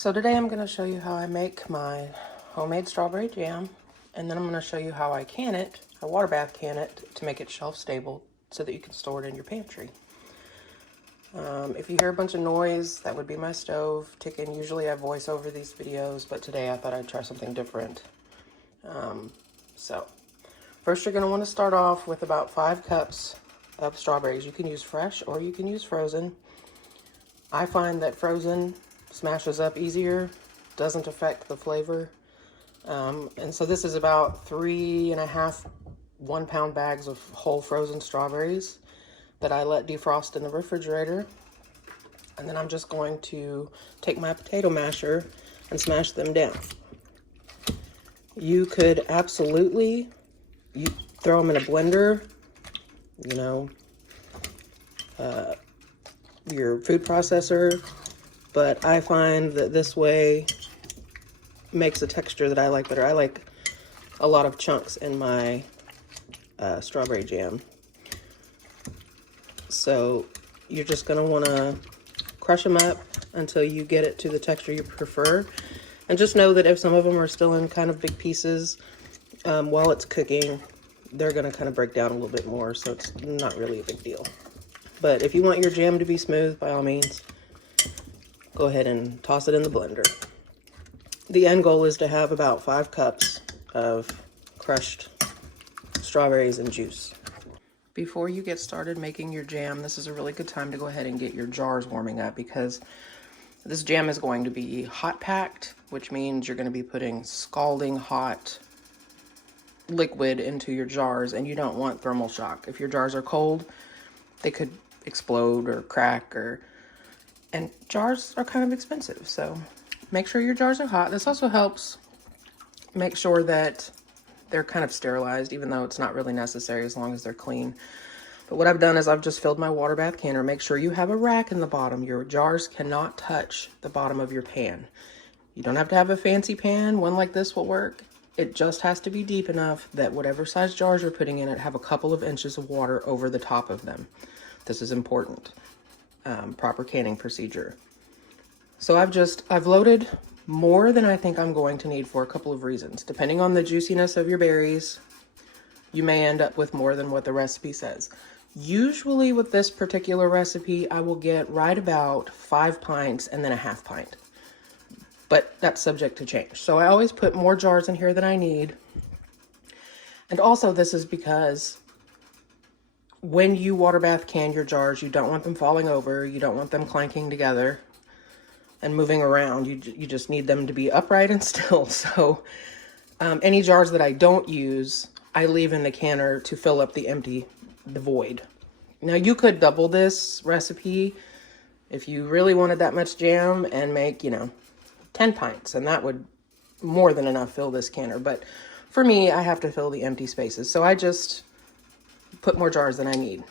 So today I'm going to show you how I make my homemade strawberry jam, and then I'm going to show you how I can it, I water bath can it to make it shelf stable so that you can store it in your pantry. If you hear a bunch of noise, that would be my stove ticking. Usually I voice over these videos, but today I thought I'd try something different. So first you're going to want to start off with about 5 cups of strawberries. You can use fresh or you can use frozen. I find that frozen smashes up easier, doesn't affect the flavor. And so this is about 3.5 1-pound bags of whole frozen strawberries that I let defrost in the refrigerator. And then I'm just going to take my potato masher and smash them down. You could absolutely, throw them in a blender, your food processor, but I find that this way makes a texture that I like better. I like a lot of chunks in my strawberry jam. So you're just going to want to crush them up until you get it to the texture you prefer. And just know that if some of them are still in kind of big pieces, while it's cooking, they're going to kind of break down a little bit more, so it's not really a big deal. But if you want your jam to be smooth, by all means, go ahead and toss it in the blender. The end goal is to have about 5 cups of crushed strawberries and juice. Before you get started making your jam, this is a really good time to go ahead and get your jars warming up, because this jam is going to be hot packed, which means you're going to be putting scalding hot liquid into your jars, and you don't want thermal shock. If your jars are cold, they could explode or crack, and jars are kind of expensive, so make sure your jars are hot. This also helps make sure that they're kind of sterilized, even though it's not really necessary as long as they're clean. But what I've done is I've just filled my water bath canner. Make sure you have a rack in the bottom. Your jars cannot touch the bottom of your pan. You don't have to have a fancy pan. One like this will work. It just has to be deep enough that whatever size jars you're putting in it have a couple of inches of water over the top of them. This is important. Proper canning procedure. So I've loaded more than I think I'm going to need for a couple of reasons. Depending on the juiciness of your berries, you may end up with more than what the recipe says. Usually with this particular recipe, I will get right about 5 pints and then a half pint. But that's subject to change. So I always put more jars in here than I need. And also this is because when you water bath can your jars, you don't want them falling over. You don't want them clanking together and moving around. You just need them to be upright and still. So any jars that I don't use, I leave in the canner to fill up the void. Now you could double this recipe if you really wanted that much jam and make, 10 pints, and that would more than enough fill this canner. But for me, I have to fill the empty spaces, so I just put more jars than I need.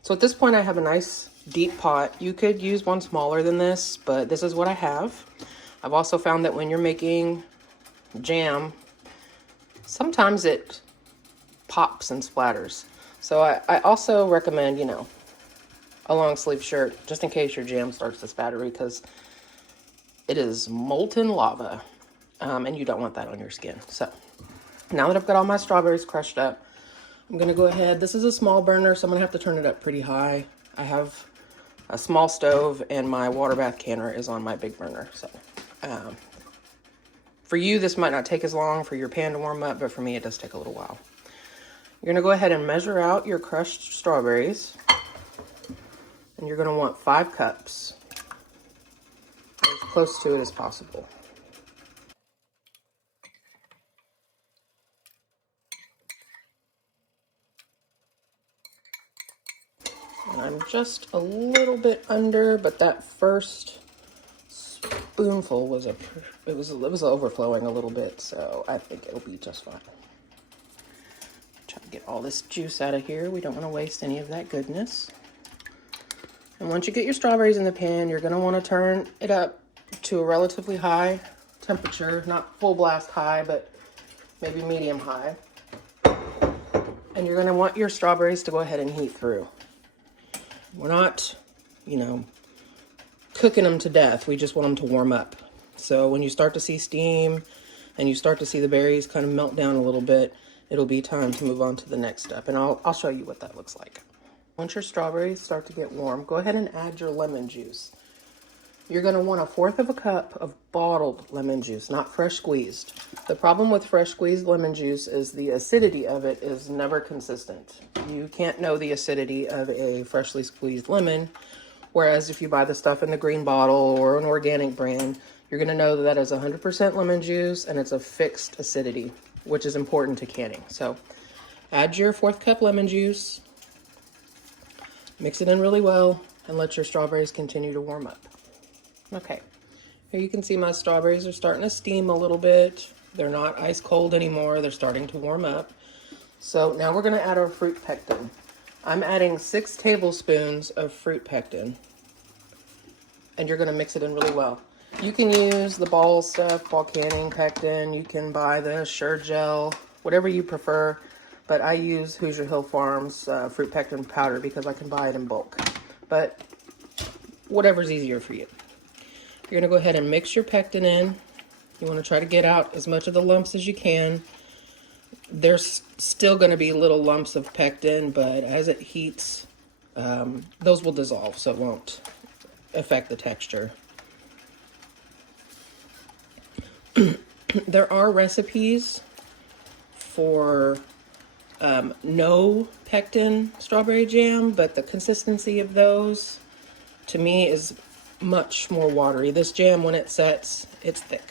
So at this point, I have a nice deep pot. You could use one smaller than this, but this is what I have. I've also found that when you're making jam, sometimes it pops and splatters. So I also recommend, a long sleeve shirt, just in case your jam starts to spatter, because it is molten lava, and you don't want that on your skin. So now that I've got all my strawberries crushed up, I'm gonna go ahead. This is a small burner, so I'm gonna have to turn it up pretty high. I have a small stove and my water bath canner is on my big burner. So for you, this might not take as long for your pan to warm up, but for me, it does take a little while. You're gonna go ahead and measure out your crushed strawberries, and you're gonna want 5 cups, as close to it as possible. And I'm just a little bit under, but that first spoonful was it was overflowing a little bit, so I think it'll be just fine. Try to get all this juice out of here. We don't want to waste any of that goodness. And once you get your strawberries in the pan, you're going to want to turn it up to a relatively high temperature, not full blast high, but maybe medium high. And you're going to want your strawberries to go ahead and heat through. We're not, cooking them to death. We just want them to warm up. So when you start to see steam and you start to see the berries kind of melt down a little bit, it'll be time to move on to the next step. And I'll show you what that looks like. Once your strawberries start to get warm, go ahead and add your lemon juice. You're going to want 1/4 cup of bottled lemon juice, not fresh squeezed. The problem with fresh squeezed lemon juice is the acidity of it is never consistent. You can't know the acidity of a freshly squeezed lemon, whereas if you buy the stuff in the green bottle or an organic brand, you're going to know that that is 100% lemon juice and it's a fixed acidity, which is important to canning. So add your 1/4 cup lemon juice, mix it in really well, and let your strawberries continue to warm up. Okay, here you can see my strawberries are starting to steam a little bit. They're not ice cold anymore. They're starting to warm up. So now we're going to add our fruit pectin. I'm adding 6 tablespoons of fruit pectin. And you're going to mix it in really well. You can use the ball stuff, ball canning pectin. You can buy the Sure Gel, whatever you prefer. But I use Hoosier Hill Farms fruit pectin powder because I can buy it in bulk. But whatever's easier for you. You're going to go ahead and mix your pectin in. You want to try to get out as much of the lumps as you can. There's still going to be little lumps of pectin, but as it heats, those will dissolve, so it won't affect the texture. There are recipes for no pectin strawberry jam, but the consistency of those, to me, is much more watery. This jam, when it sets, it's thick.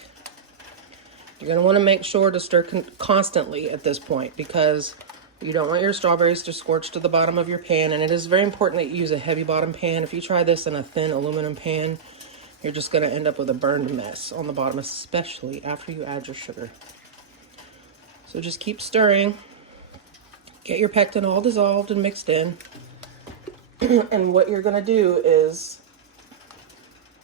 You're going to want to make sure to stir constantly at this point because you don't want your strawberries to scorch to the bottom of your pan, and it is very important that you use a heavy bottom pan. If you try this in a thin aluminum pan, you're just going to end up with a burned mess on the bottom, especially after you add your sugar. So just keep stirring. Get your pectin all dissolved and mixed in. And what you're going to do is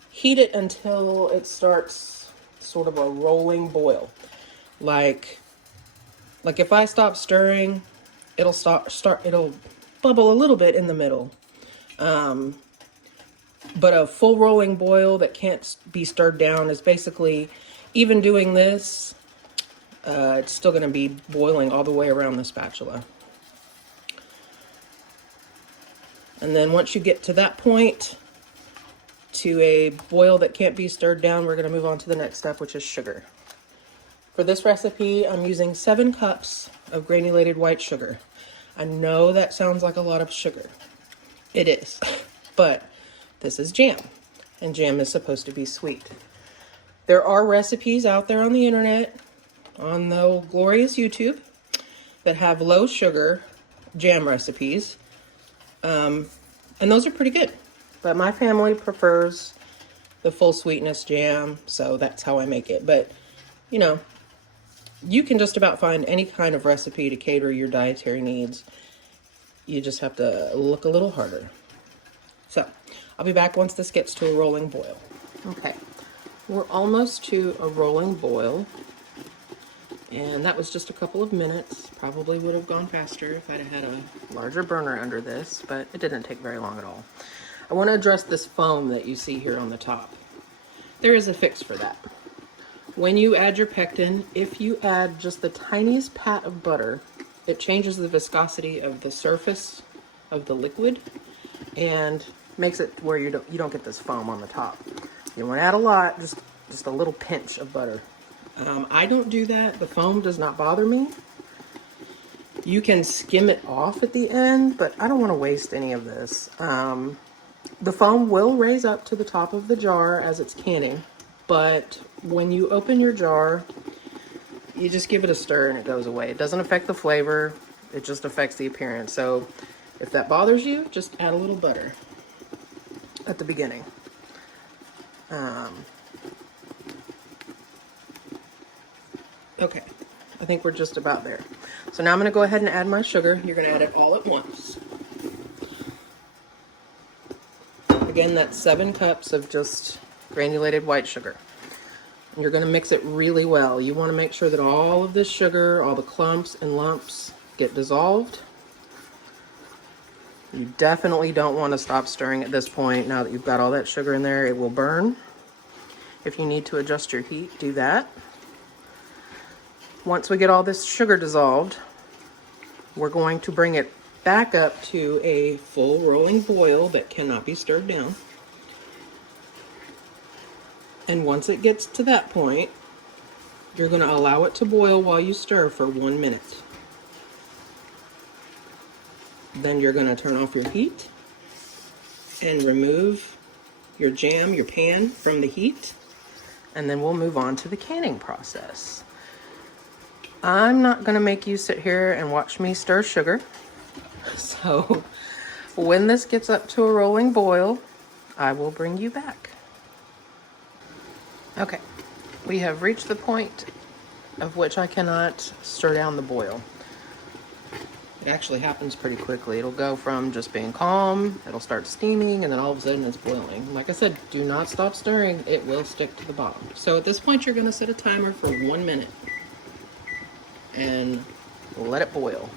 heat it until it starts sort of a rolling boil. Like if I stop stirring, it'll it'll bubble a little bit in the middle. But a full rolling boil that can't be stirred down is basically, even doing this, it's still going to be boiling all the way around the spatula. And then once you get to that point, to a boil that can't be stirred down, we're going to move on to the next step, which is sugar. For this recipe, I'm using 7 cups of granulated white sugar. I know that sounds like a lot of sugar. It is, but this is jam, and jam is supposed to be sweet. There are recipes out there on the internet, on the glorious YouTube, that have low sugar jam recipes, and those are pretty good. But my family prefers the full sweetness jam, so that's how I make it. But, you know, you can just about find any kind of recipe to cater your dietary needs. You just have to look a little harder. So, I'll be back once this gets to a rolling boil. Okay, we're almost to a rolling boil. And that was just a couple of minutes. Probably would have gone faster if I'd have had a larger burner under this, but it didn't take very long at all. I want to address this foam that you see here on the top. There is a fix for that. When you add your pectin, if you add just the tiniest pat of butter, it changes the viscosity of the surface of the liquid and makes it where you don't get this foam on the top. You don't want to add a lot, just a little pinch of butter. I don't do that. The foam does not bother me. You can skim it off at the end, but I don't want to waste any of this. The foam will raise up to the top of the jar as it's canning, but when you open your jar, you just give it a stir and it goes away. It doesn't affect the flavor, it just affects the appearance. So if that bothers you, just add a little butter at the beginning. Okay, I think we're just about there. So now I'm going to go ahead and add my sugar. You're going to add it all at once. Again, that's 7 cups of just granulated white sugar. And you're going to mix it really well. You want to make sure that all of this sugar, all the clumps and lumps get dissolved. You definitely don't want to stop stirring at this point. Now that you've got all that sugar in there, it will burn. If you need to adjust your heat, do that. Once we get all this sugar dissolved, we're going to bring it back up to a full rolling boil that cannot be stirred down. And once it gets to that point, you're going to allow it to boil while you stir for 1 minute. Then you're going to turn off your heat and remove your jam, your pan, from the heat. And then we'll move on to the canning process. I'm not going to make you sit here and watch me stir sugar. So when this gets up to a rolling boil, I will bring you back. Okay, we have reached the point of which I cannot stir down the boil. It actually happens pretty quickly. It'll go from just being calm, it'll start steaming, and then all of a sudden it's boiling. Like I said, do not stop stirring. It will stick to the bottom. So at this point, you're going to set a timer for 1 minute and let it boil.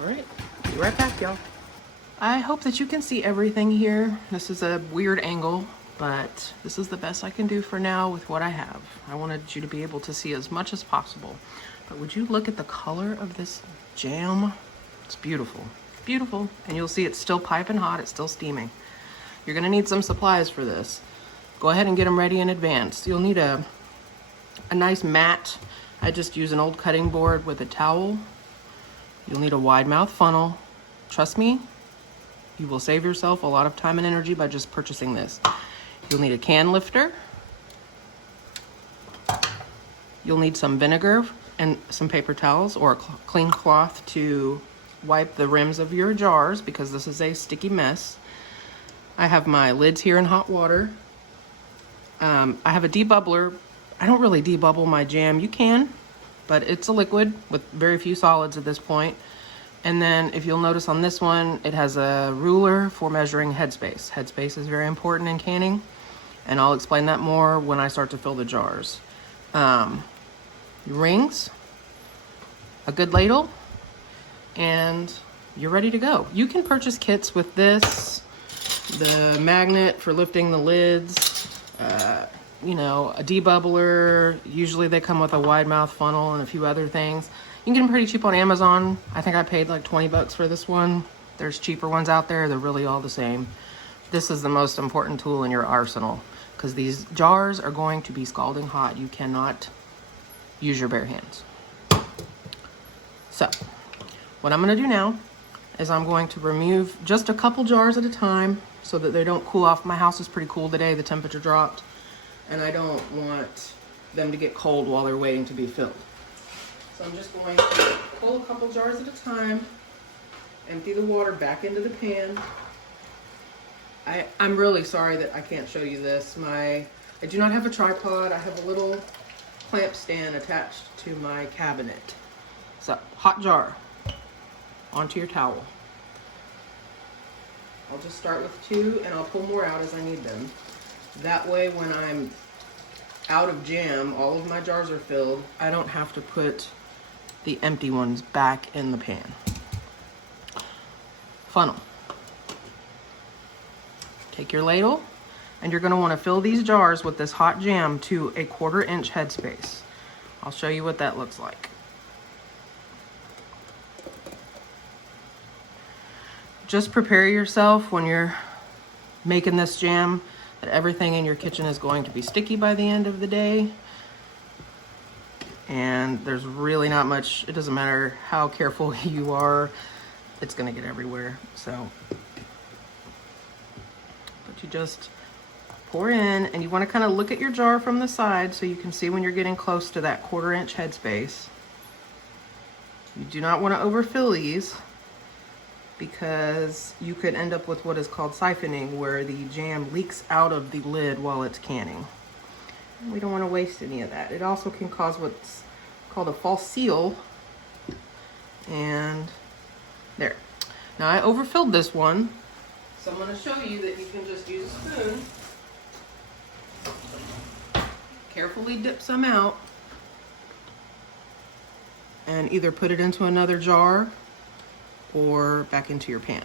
All right, be right back, y'all. I hope that you can see everything here. This is a weird angle, but this is the best I can do for now with what I have. I wanted you to be able to see as much as possible. But would you look at the color of this jam? It's beautiful, beautiful. And you'll see it's still piping hot, it's still steaming. You're gonna need some supplies for this. Go ahead and get them ready in advance. You'll need a nice mat. I just use an old cutting board with a towel. You'll need a wide mouth funnel. Trust me, you will save yourself a lot of time and energy by just purchasing this. You'll need a can lifter. You'll need some vinegar and some paper towels or a clean cloth to wipe the rims of your jars because this is a sticky mess. I have my lids here in hot water. I have a debubbler. I don't really debubble my jam. You can, but it's a liquid with very few solids at this point. And then if you'll notice on this one, it has a ruler for measuring headspace. Headspace is very important in canning, and I'll explain that more when I start to fill the jars. Rings, a good ladle, and you're ready to go. You can purchase kits with this, the magnet for lifting the lids, you know, a debubbler. Usually they come with a wide mouth funnel and a few other things. You can get them pretty cheap on Amazon. I think I paid like 20 bucks for this one. There's cheaper ones out there. They're really all the same. This is the most important tool in your arsenal because these jars are going to be scalding hot. You cannot use your bare hands. So what I'm going to do now is I'm going to remove just a couple jars at a time so that they don't cool off. My house is pretty cool today. The temperature dropped, and I don't want them to get cold while they're waiting to be filled. So I'm just going to pull a couple jars at a time, empty the water back into the pan. I'm really sorry that I can't show you this. I do not have a tripod. I have a little clamp stand attached to my cabinet. So, hot jar onto your towel. I'll just start with 2 and I'll pull more out as I need them. That way when I'm out of jam, all of my jars are filled. I don't have to put the empty ones back in the pan. Funnel. Take your ladle and you're going to want to fill these jars with this hot jam to a 1/4 inch headspace. I'll show you what that looks like. Just prepare yourself when you're making this jam that everything in your kitchen is going to be sticky by the end of the day. And there's really not much, it doesn't matter how careful you are, it's gonna get everywhere. So, but you just pour in and you wanna kind of look at your jar from the side so you can see when you're getting close to that 1/4 inch headspace. You do not wanna overfill these because you could end up with what is called siphoning, where the jam leaks out of the lid while it's canning. We don't want to waste any of that. It also can cause what's called a false seal. And there. Now I overfilled this one, so I'm going to show you that you can just use a spoon carefully dip some out and either put it into another jar or back into your pan.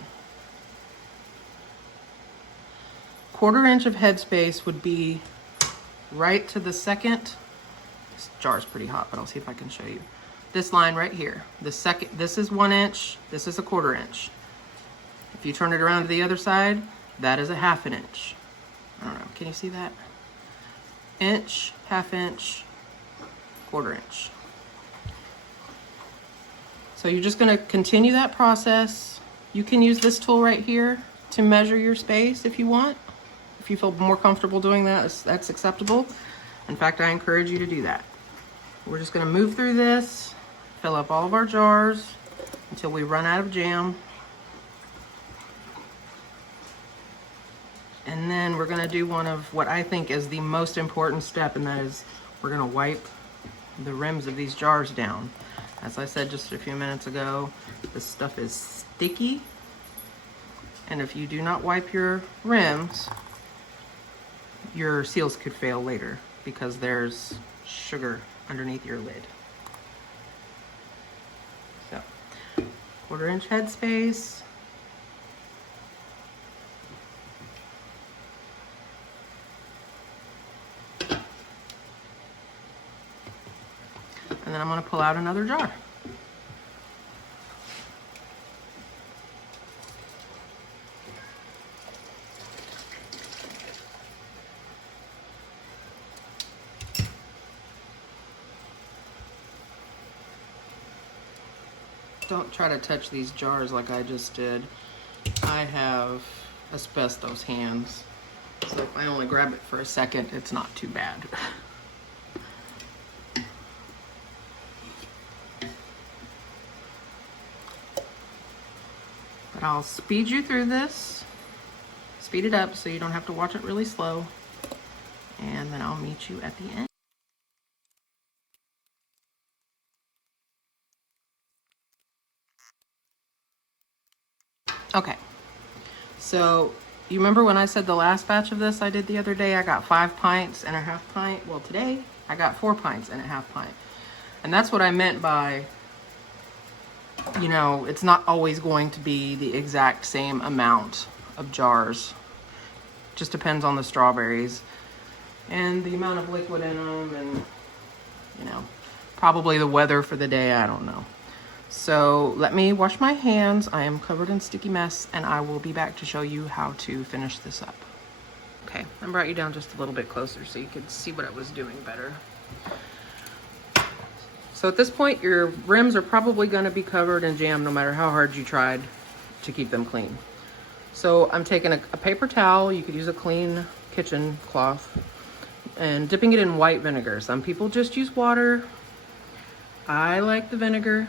1/4 inch of headspace would be right to the second. This jar is pretty hot, but I'll see if I can show you. This line right here, this is 1 inch, this is a 1/4 inch. If you turn it around to the other side, that is a 1/2 inch. I don't know, can you see that? Inch, 1/2 inch, 1/4 inch. So you're just gonna continue that process. You can use this tool right here to measure your space if you want. If you feel more comfortable doing that, that's acceptable. In fact, I encourage you to do that. We're just gonna move through this, fill up all of our jars until we run out of jam. And then we're gonna do one of what I think is the most important step, and that is we're gonna wipe the rims of these jars down. As I said just a few minutes ago, this stuff is sticky. And if you do not wipe your rims, your seals could fail later because there's sugar underneath your lid. So, 1/4 inch headspace. And then I'm going to pull out another jar. Don't try to touch these jars like I just did. I have asbestos hands, so if I only grab it for a second, it's not too bad. But I'll speed you through this, speed it up so you don't have to watch it really slow, and then I'll meet you at the end. Okay, so you remember when I said the last batch of this I did the other day, I got 5 pints and a 1/2 pint? Well, today I got 4 pints and a 1/2 pint. And that's what I meant by, you know, it's not always going to be the exact same amount of jars. Just depends on the strawberries and the amount of liquid in them and, you know, probably the weather for the day, I don't know. So let me wash my hands. I am covered in sticky mess, and I will be back to show you how to finish this up. Okay, I brought you down just a little bit closer so you could see what I was doing better. So at this point, your rims are probably going to be covered in jam no matter how hard you tried to keep them clean. So I'm taking a paper towel, you could use a clean kitchen cloth, and dipping it in white vinegar. Some people just use water. I like the vinegar.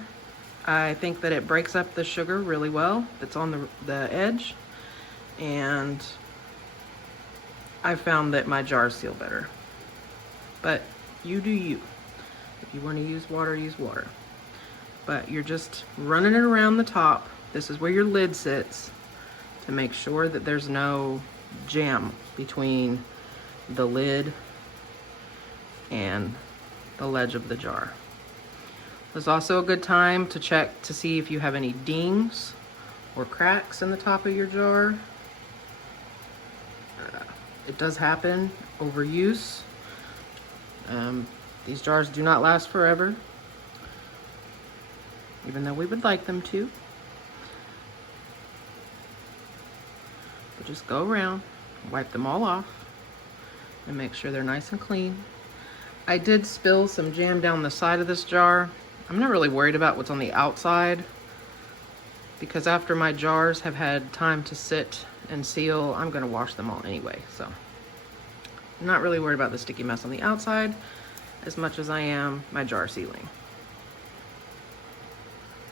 I think that it breaks up the sugar really well that's on the edge, and I found that my jars seal better. But you do you. If you want to use water, use water. But you're just running it around the top. This is where your lid sits to make sure that there's no jam between the lid and the ledge of the jar. There's also a good time to check to see if you have any dings or cracks in the top of your jar. It does happen, overuse. These jars do not last forever, even though we would like them to. But just go around, wipe them all off, and make sure they're nice and clean. I did spill some jam down the side of this jar. I'm not really worried about what's on the outside because after my jars have had time to sit and seal, I'm gonna wash them all anyway. So I'm not really worried about the sticky mess on the outside as much as I am my jar sealing.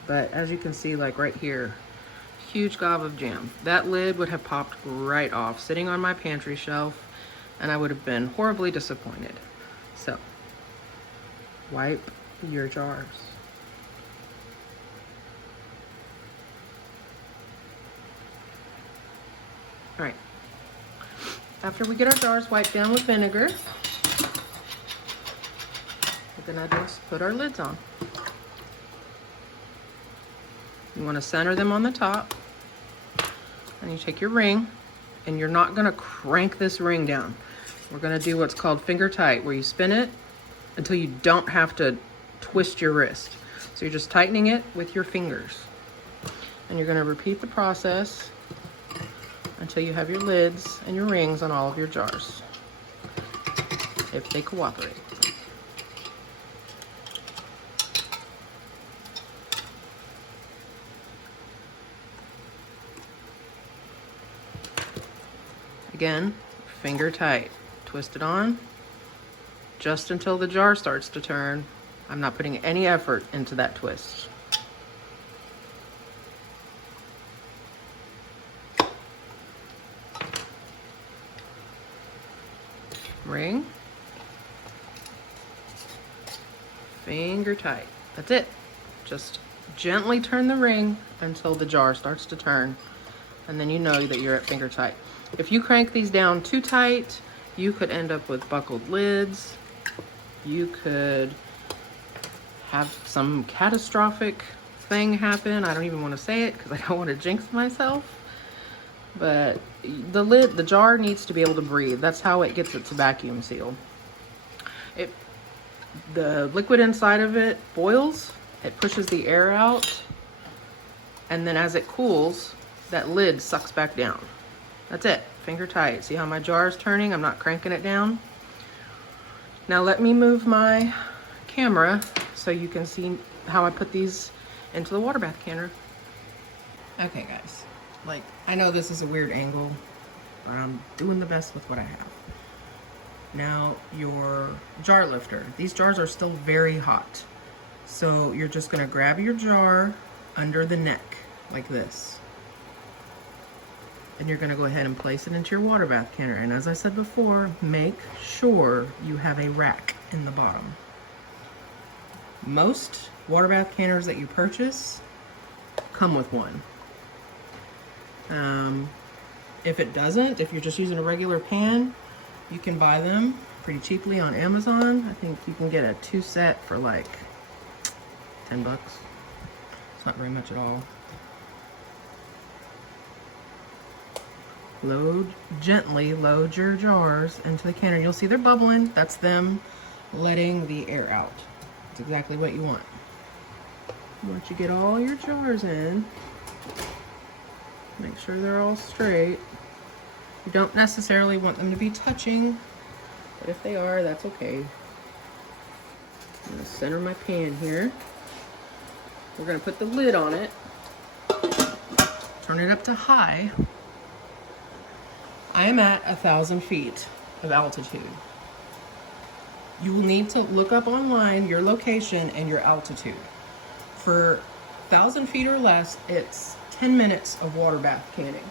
But as you can see, like right here, huge gob of jam. That lid would have popped right off sitting on my pantry shelf, and I would have been horribly disappointed. So wipe your jars. All right, after we get our jars wiped down with vinegar, we're gonna just put our lids on. You want to center them on the top, and you take your ring, and you're not gonna crank this ring down. We're gonna do what's called finger tight, where you spin it until you don't have to twist your wrist. So you're just tightening it with your fingers. And you're gonna repeat the process until you have your lids and your rings on all of your jars, if they cooperate. Again, finger tight. Twist it on just until the jar starts to turn. I'm not putting any effort into that twist. Ring. Finger tight. That's it. Just gently turn the ring until the jar starts to turn, and then you know that you're at finger tight. If you crank these down too tight, you could end up with buckled lids. You could have some catastrophic thing happen. I don't even want to say it because I don't want to jinx myself. But the jar needs to be able to breathe. That's how it gets its vacuum seal. The liquid inside of it boils, it pushes the air out, and then as it cools, that lid sucks back down. That's it, finger tight. See how my jar is turning? I'm not cranking it down. Now let me move my camera so you can see how I put these into the water bath canner. Okay guys, like, I know this is a weird angle, but I'm doing the best with what I have. Now your jar lifter, these jars are still very hot. So you're just gonna grab your jar under the neck like this. And you're gonna go ahead and place it into your water bath canner. And as I said before, make sure you have a rack in the bottom. Most water bath canners that you purchase come with one. If it doesn't, if you're just using a regular pan, you can buy them pretty cheaply on Amazon. I think you can get a 2-set for like 10 bucks. It's not very much at all. Gently load your jars into the canner. You'll see they're bubbling. That's them letting the air out. That's exactly what you want. Once you get all your jars in, make sure they're all straight. You don't necessarily want them to be touching, but if they are, that's okay. I'm gonna center my pan here. We're gonna put the lid on it, turn it up to high. I am at 1,000 feet of altitude. You will need to look up online your location and your altitude. For 1,000 feet or less, it's 10 minutes of water bath canning.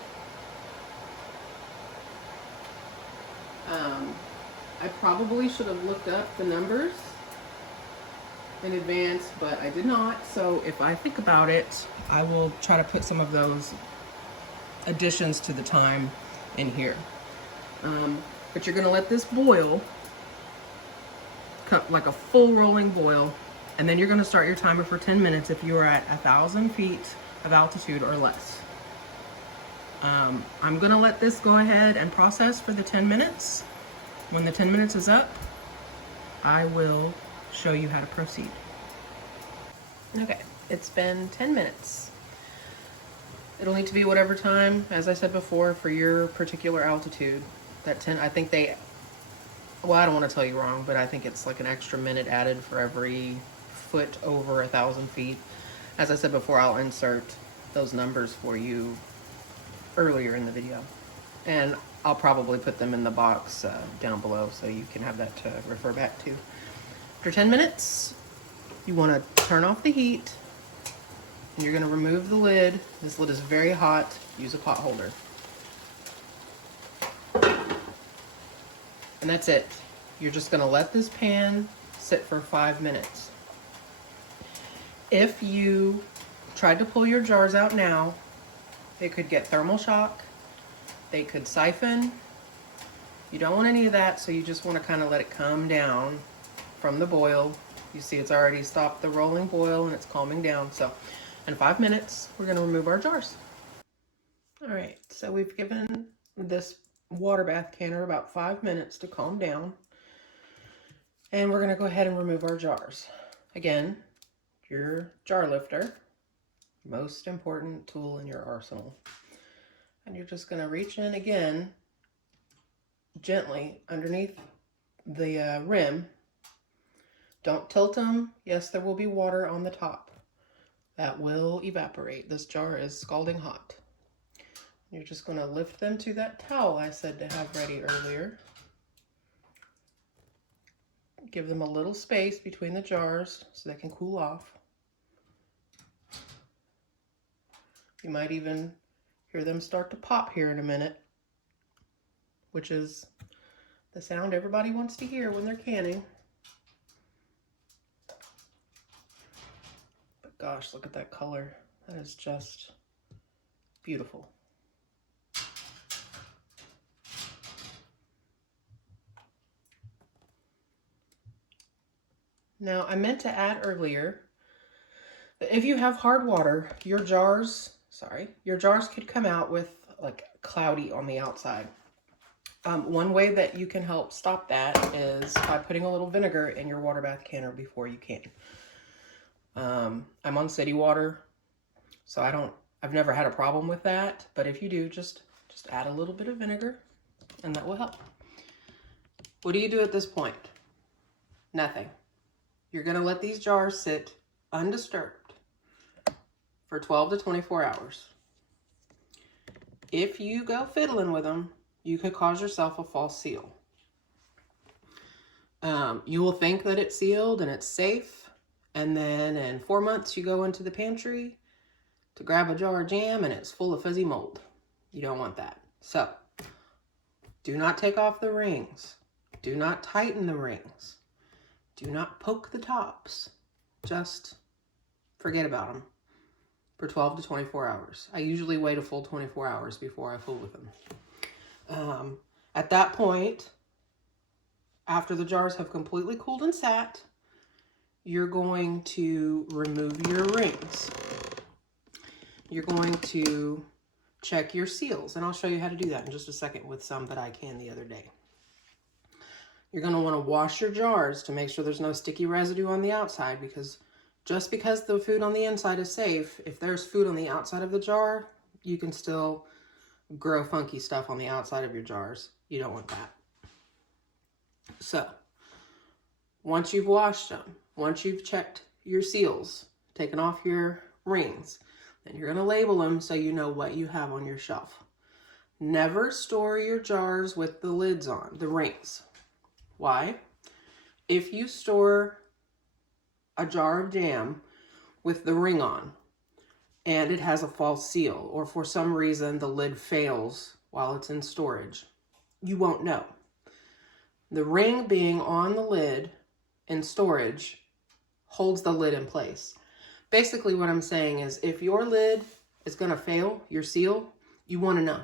I probably should have looked up the numbers in advance, but I did not. So if I think about it, I will try to put some of those additions to the time in here. But you're gonna let this boil, cut like a full rolling boil, and then you're gonna start your timer for 10 minutes if you are at 1,000 feet of altitude or less. I'm gonna let this go ahead and process for the 10 minutes. When the 10 minutes is up, I will show you how to proceed. Okay, it's been 10 minutes. It'll need to be whatever time, as I said before, for your particular altitude. That 10, I think they, well, I don't want to tell you wrong, but I think it's like an extra minute added for every foot over 1,000 feet. As I said before, I'll insert those numbers for you earlier in the video. And I'll probably put them in the box down below so you can have that to refer back to. After 10 minutes, you want to turn off the heat, and you're going to remove the lid. This lid is very hot. Use a pot holder. And that's it. You're just going to let this pan sit for 5 minutes. If you tried to pull your jars out now, they could get thermal shock. They could siphon. You don't want any of that, so you just want to kind of let it calm down from the boil You see it's already stopped the rolling boil and it's calming down. So in 5 minutes, we're gonna remove our jars. All right, so we've given this water bath canner about 5 minutes to calm down. And we're gonna go ahead and remove our jars. Again, your jar lifter, most important tool in your arsenal. And you're just gonna reach in again, gently underneath the rim. Don't tilt them. Yes, there will be water on the top. That will evaporate. This jar is scalding hot. You're just gonna lift them to that towel I said to have ready earlier. Give them a little space between the jars so they can cool off. You might even hear them start to pop here in a minute, which is the sound everybody wants to hear when they're canning. But gosh, look at that color. That is just beautiful. Now, I meant to add earlier that if you have hard water, your jars could come out with like cloudy on the outside. One way that you can help stop that is by putting a little vinegar in your water bath canner before you can. I'm on city water, so I've never had a problem with that, but if you do, just add a little bit of vinegar and that will help. What do you do at this point? Nothing. You're gonna let these jars sit undisturbed for 12 to 24 hours. If you go fiddling with them, you could cause yourself a false seal. You will think that it's sealed and it's safe, and then in 4 months you go into the pantry to grab a jar of jam and it's full of fuzzy mold. You don't want that. So, do not take off the rings. Do not tighten the rings. Do not poke the tops. Just forget about them for 12 to 24 hours. I usually wait a full 24 hours before I fool with them. At that point, after the jars have completely cooled and sat, you're going to remove your rings. You're going to check your seals, and I'll show you how to do that in just a second with some that I canned the other day. You're going to want to wash your jars to make sure there's no sticky residue on the outside, because just because the food on the inside is safe, if there's food on the outside of the jar, you can still grow funky stuff on the outside of your jars. You don't want that. So, once you've washed them, once you've checked your seals, taken off your rings, then you're going to label them so you know what you have on your shelf. Never store your jars with the lids on, the rings. Why? If you store a jar of jam with the ring on and it has a false seal, or for some reason the lid fails while it's in storage, you won't know. The ring being on the lid in storage holds the lid in place. Basically what I'm saying is, if your lid is going to fail, your seal, you want to know.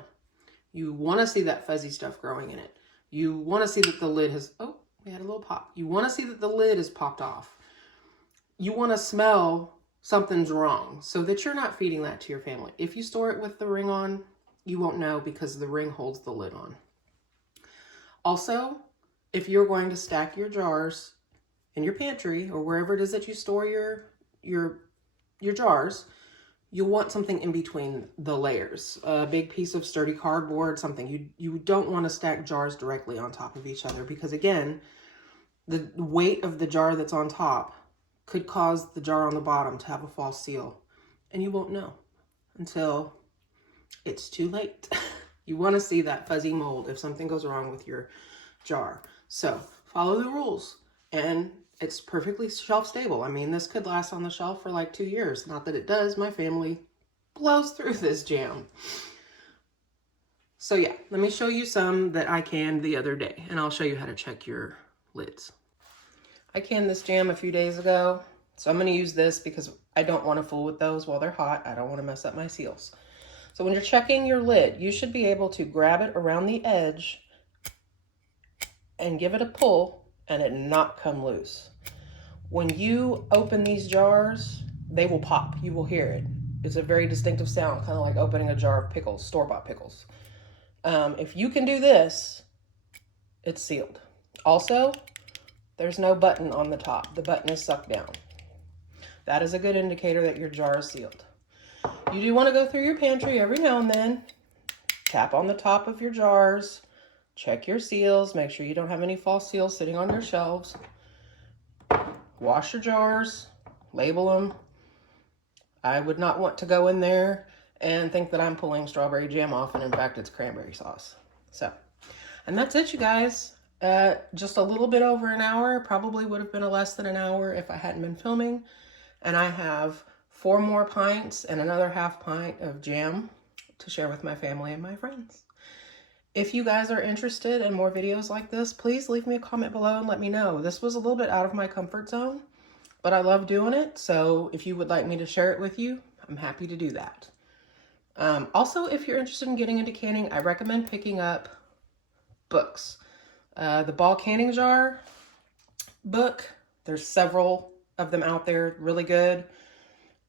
You want to see that fuzzy stuff growing in it. You want to see that the lid has, oh, we had a little pop. You want to see that the lid is popped off. You want to smell something's wrong so that you're not feeding that to your family. If you store it with the ring on, you won't know because the ring holds the lid on. Also, if you're going to stack your jars in your pantry or wherever it is that you store your jars, you'll want something in between the layers. A big piece of sturdy cardboard, something. You don't want to stack jars directly on top of each other because, again, the weight of the jar that's on top could cause the jar on the bottom to have a false seal. And you won't know until it's too late. You want to see that fuzzy mold if something goes wrong with your jar. So follow the rules, and it's perfectly shelf stable. I mean, this could last on the shelf for like 2 years. Not that it does. My family blows through this jam. So yeah, let me show you some that I canned the other day, and I'll show you how to check your lids. I canned this jam a few days ago, so I'm going to use this because I don't want to fool with those while they're hot. I don't want to mess up my seals. So when you're checking your lid, you should be able to grab it around the edge and give it a pull and it not come loose. When you open these jars, they will pop. You will hear it. It's a very distinctive sound, kind of like opening a jar of pickles, store-bought pickles. If you can do this, it's sealed. Also, there's no button on the top. The button is sucked down. That is a good indicator that your jar is sealed. You do want to go through your pantry every now and then. Tap on the top of your jars. Check your seals. Make sure you don't have any false seals sitting on your shelves. Wash your jars. Label them. I would not want to go in there and think that I'm pulling strawberry jam off, and in fact it's cranberry sauce. So, and that's it, you guys. Just a little bit over an hour. Probably would have been less than an hour if I hadn't been filming. And I have 4 more pints and another half pint of jam to share with my family and my friends. If you guys are interested in more videos like this, please leave me a comment below and let me know. This was a little bit out of my comfort zone, but I love doing it. So if you would like me to share it with you, I'm happy to do that. Also, if you're interested in getting into canning, I recommend picking up books. The Ball Canning Jar book, there's several of them out there, really good.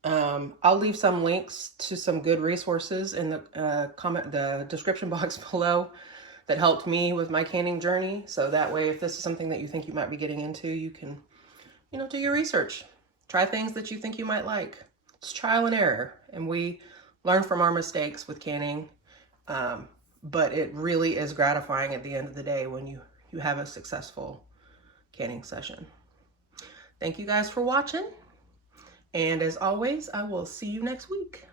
I'll leave some links to some good resources in the description box below that helped me with my canning journey. So that way, if this is something that you think you might be getting into, you can, do your research. Try things that you think you might like. It's trial and error, and we learn from our mistakes with canning. But it really is gratifying at the end of the day when you have a successful canning session. Thank you guys for watching. And as always, I will see you next week.